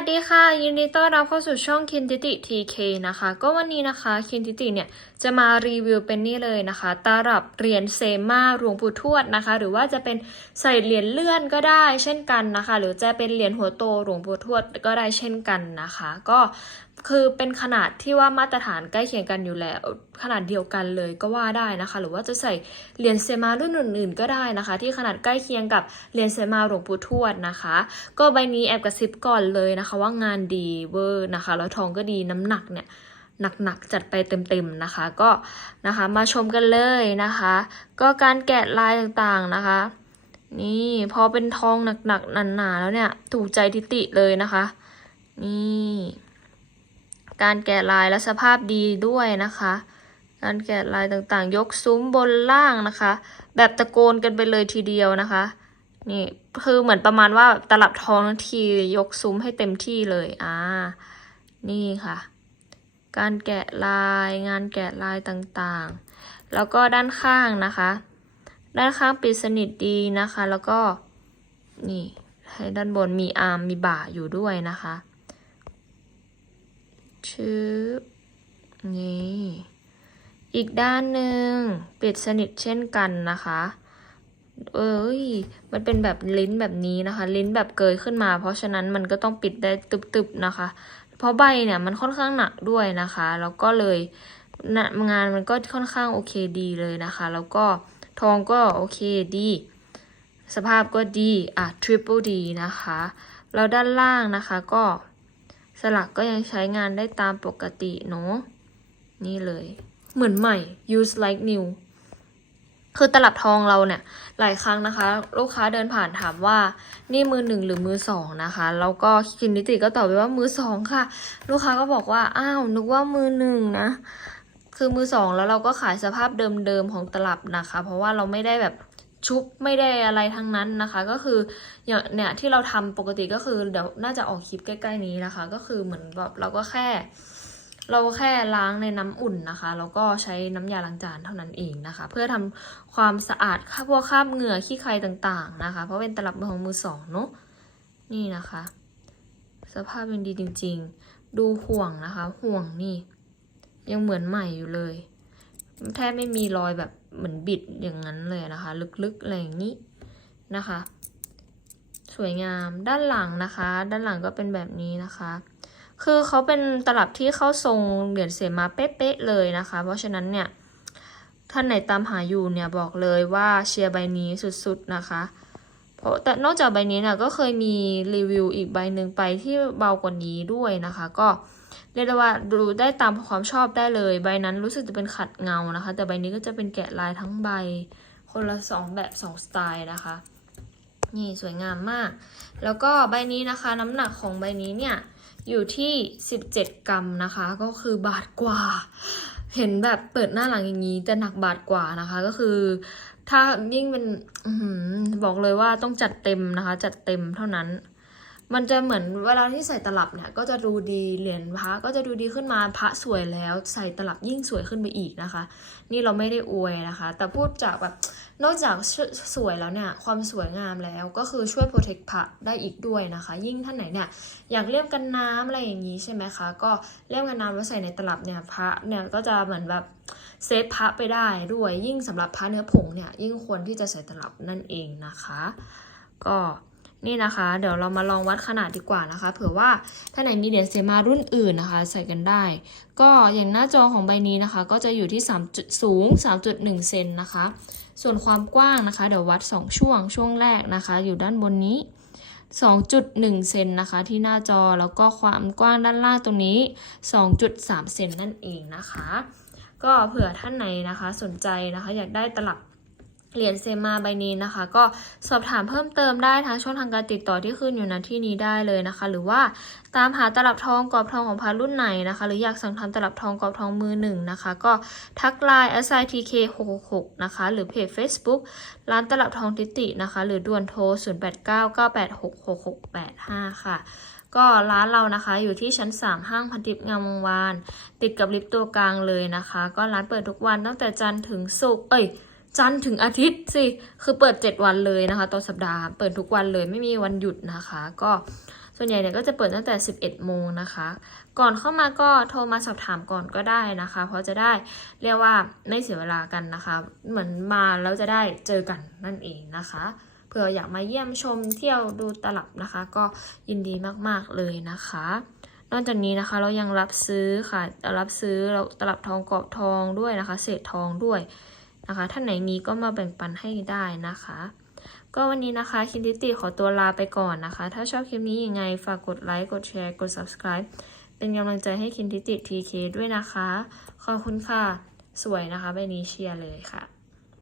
สดีค่ะ ยินดีต้อนรับเข้าสู่ช่องคินติติทีเคนะคะ ก็วันนี้นะคะคินติติเนี่ยจะมารีวิวเป็นนี่เลยนะคะตลับเหรียญเซมาหลวงปู่ทวดนะคะ หรือว่าจะเป็นใส่เหรียญเลื่อนก็ได้เช่นกันนะคะ หรือจะเป็นเหรียญหัวโตหลวงปู่ทวดก็ได้เช่นกันนะคะ ก็ คือเป็นขนาดที่ว่ามาตรฐานใกล้เคียงกันอยู่แล้ว ขนาดเดียวกันเลยก็ว่าได้นะคะ หรือว่าจะใส่เหรียญเซมารุ่นอื่นๆ ก็ได้นะคะ ที่ขนาดใกล้เคียงกับเหรียญเซมาหลวงปู่ทวดนะคะ ก็ใบนี้แอบกระซิบก่อนเลยนะคะ ว่างานดีเวอร์นะคะ แล้วทองก็ดีน้ำหนักเนี่ยหนักๆจัดไปเต็มๆนะคะก็นะคะมาชมกันเลยนะคะ ก็การแกะลายต่างๆนะคะ นี่พอเป็นทองหนักๆหนาๆแล้วเนี่ยถูกใจทิติเลยนะคะ นี่ การแกะลายและสภาพดีด้วยนะคะ การแกะลายต่างๆ ยกซุ้มบนล่างนะคะ แบบตะโกนกันไปเลยทีเดียวนะคะนี่คือเหมือนประมาณว่าตลับทองทียกซุ้มให้เต็มที่เลยอ่านี่ค่ะ การแกะลายงานแกะลายต่างๆ แล้วก็ด้านข้างนะคะ ด้านข้างปิดสนิทดีนะคะ แล้วก็นี่ให้ด้านบนมีอาร์มมีบ่าอยู่ด้วยนะคะ ชืบนี่ อีกด้านหนึ่งปิดสนิทเช่นกันนะคะ เอ้ย มันเป็นแบบลิ้นแบบนี้นะคะ ลิ้นแบบเกยขึ้นมา เพราะฉะนั้นมันก็ต้องปิดได้ตึบๆนะคะ เพราะใบเนี่ยมันค่อนข้างหนักด้วยนะคะ แล้วก็เลยงานมันก็ค่อนข้างโอเคดีเลยนะคะ แล้วก็ทองก็โอเคดี สภาพก็ดี อะ triple D นะคะ แล้วด้านล่างนะคะก็ สลักก็ยังใช้งานได้ตามปกติเนาะนี่เลย เหมือนใหม่ use like new คือตลับทองเราเนี่ย หลายครั้งนะคะ ลูกค้าเดินผ่านถามว่านี่มือหนึ่งหรือมือสองนะคะแล้วก็คินนิติก็ตอบไปว่ามือสองค่ะ ลูกค้าก็บอกว่าอ้าวนึกว่ามือหนึ่งนะ คือมือสองแล้วเราก็ขายสภาพเดิมๆของตลับนะคะ เพราะว่าเราไม่ได้แบบ ชุบไม่ได้อะไรทั้งนั้นนะคะ ก็คืออย่างเนี่ยที่เราทำปกติก็คือเดี๋ยวน่าจะออกคลิปใกล้ๆนี้นะคะ ก็คือเหมือนแบบเราก็แค่ เราแค่ล้างในน้ำอุ่นนะคะ แล้วก็ใช้น้ำยาล้างจานเท่านั้นเองนะคะ เพื่อทำความสะอาดคาบพวกคราบเหงื่อขี้ใครต่างๆนะคะ เพราะเป็นตลับมือของมือสองเนาะนี่นะคะ สภาพยังดีจริง ๆ ดูห่วงนะคะ ห่วงนี่ ยังเหมือนใหม่อยู่เลย แทบไม่มีรอยแบบ เหมือนบิดอย่างนั้นเลยนะคะ ลึกๆอะไรอย่างนี้นะคะ สวยงามด้านหลังนะคะ ด้านหลังก็เป็นแบบนี้นะคะ คือเขาเป็นตลับที่เข้าทรงเหรียญเสมาเป๊ะๆเลยนะคะ เพราะฉะนั้นเนี่ยท่านไหนตามหาอยู่เนี่ยบอกเลยว่าเชียร์ใบนี้สุดๆนะคะ เพราะแต่นอกจากใบนี้เนี่ยก็เคยมีรีวิวอีกใบหนึ่งไปที่เบากว่านี้ด้วยนะคะ ก็ เรียกได้ว่าดูได้ตามความชอบได้เลย ใบนั้นรู้สึกจะเป็นขัดเงานะคะ แต่ใบนี้ก็จะเป็นแกะลายทั้งใบ คนละสองแบบสองสไตล์นะคะ นี่สวยงามมาก แล้วก็ใบนี้นะคะน้ำหนักของใบนี้เนี่ยอยู่ที่ 17 กรัมนะคะ ก็คือบาทกว่า เห็นแบบเปิดหน้าหลังอย่างนี้จะหนักบาทกว่านะคะ ก็คือ ถ้ายิ่งเป็นอบอกเลยว่าต้องจัดเต็มนะคะ จัดเต็มเท่านั้น มันจะเหมือนเวลาที่ใส่ตลับเนี่ยก็จะดูดีเหรียญพระก็จะดูดีขึ้นมาพระสวยแล้วใส่ตลับยิ่งสวยขึ้นไปอีกนะคะ นี่เราไม่ได้อวยนะคะ แต่พูดจากแบบนอกจากสวยแล้วเนี่ยความสวยงามแล้วก็คือช่วยโปรเทคพระได้อีกด้วยนะคะ ยิ่งท่านไหนเนี่ยอยากเลี่ยมกันน้ำอะไรอย่างนี้ใช่ไหมคะก็เลี่ยมกันน้ำแล้วใส่ในตลับเนี่ยพระเนี่ยก็จะเหมือนแบบเซฟพระไปได้ด้วยยิ่งสำหรับพระเนื้อผงเนี่ยยิ่งควรที่จะใส่ตลับนั่นเองนะคะ ก็ นี่นะคะ เดี๋ยวเรามาลองวัดขนาดดีกว่านะคะ เผื่อว่าถ้าไหนมีเหรียญเซมารุ่นอื่นนะคะ ใส่กันได้ ก็อย่างหน้าจอของใบนี้นะคะ ก็จะอยู่ที่3จุดสูง 3.1 เซนนะคะ ส่วนความกว้างนะคะ เดี๋ยววัด 2 ช่วงช่วงแรกนะคะ อยู่ด้านบนนี้ 2.1 เซนนะคะ ที่หน้าจอแล้วก็ความกว้างด้านล่างตรงนี้ 2.3 เซนนั่นเองนะคะ ก็เผื่อท่านไหนนะคะสนใจนะคะ อยากได้ตลับ เหรียญเซมาใบนี้นะคะ ก็สอบถามเพิ่มเติมได้ทางช่องทางการติดต่อที่ขึ้นอยู่ณที่นี้ได้เลยนะคะ หรือว่าตามหาตลับทองกรอบทองของพารุ่นไหนนะคะ หรืออยากสั่งทำตลับทองกรอบทองมือหนึ่งนะคะ ก็ทักไลน์ s i t k 6 6นะคะ หรือเพจ Facebook ร้านตลับทองทิตินะคะ หรือด่วนโทร 0899866685 ค่ะก็ร้านเรานะคะอยู่ที่ชั้น 3 ห้างพันทิพย์งามวงวาน ติดกับลิฟต์ตัวกลางเลยนะคะ ก็ร้านเปิดทุกวันตั้งแต่จันทร์ถึงศุกร์เอ้ย จันทร์ถึงอาทิตย์สิ คือเปิด 7 วันเลยนะคะต่อสัปดาห์ เปิดทุกวันเลยไม่มีวันหยุดนะคะ ก็ส่วนใหญ่เนี่ยก็จะเปิดตั้งแต่ 11 โมงนะคะ ก่อนเข้ามาก็โทรมาสอบถามก่อนก็ได้นะคะ เพราะจะได้เรียกว่าไม่เสียเวลากันนะคะ เหมือนมาแล้วจะได้เจอกันนั่นเองนะคะเผื่ออยากมาเยี่ยมชมเที่ยวดูตลับนะคะ ก็ยินดีมากๆเลยนะคะ นอกจากนี้นะคะเรายังรับซื้อค่ะรับซื้อเราตลับทองกรอบทองด้วยนะคะ เศษทองด้วย นะคะท่านไหนมีก็มาแบ่งปันให้ได้นะคะ ก็วันนี้นะคะคินดิติขอตัวลาไปก่อนนะคะ ถ้าชอบคลิปนี้ยังไงฝากกดไลค์กดแชร์กด subscribe เป็นกำลังใจให้คินดิติ TK ด้วยนะคะ ขอบคุณค่ะ สวยนะคะใบนี้เชียร์เลยค่ะ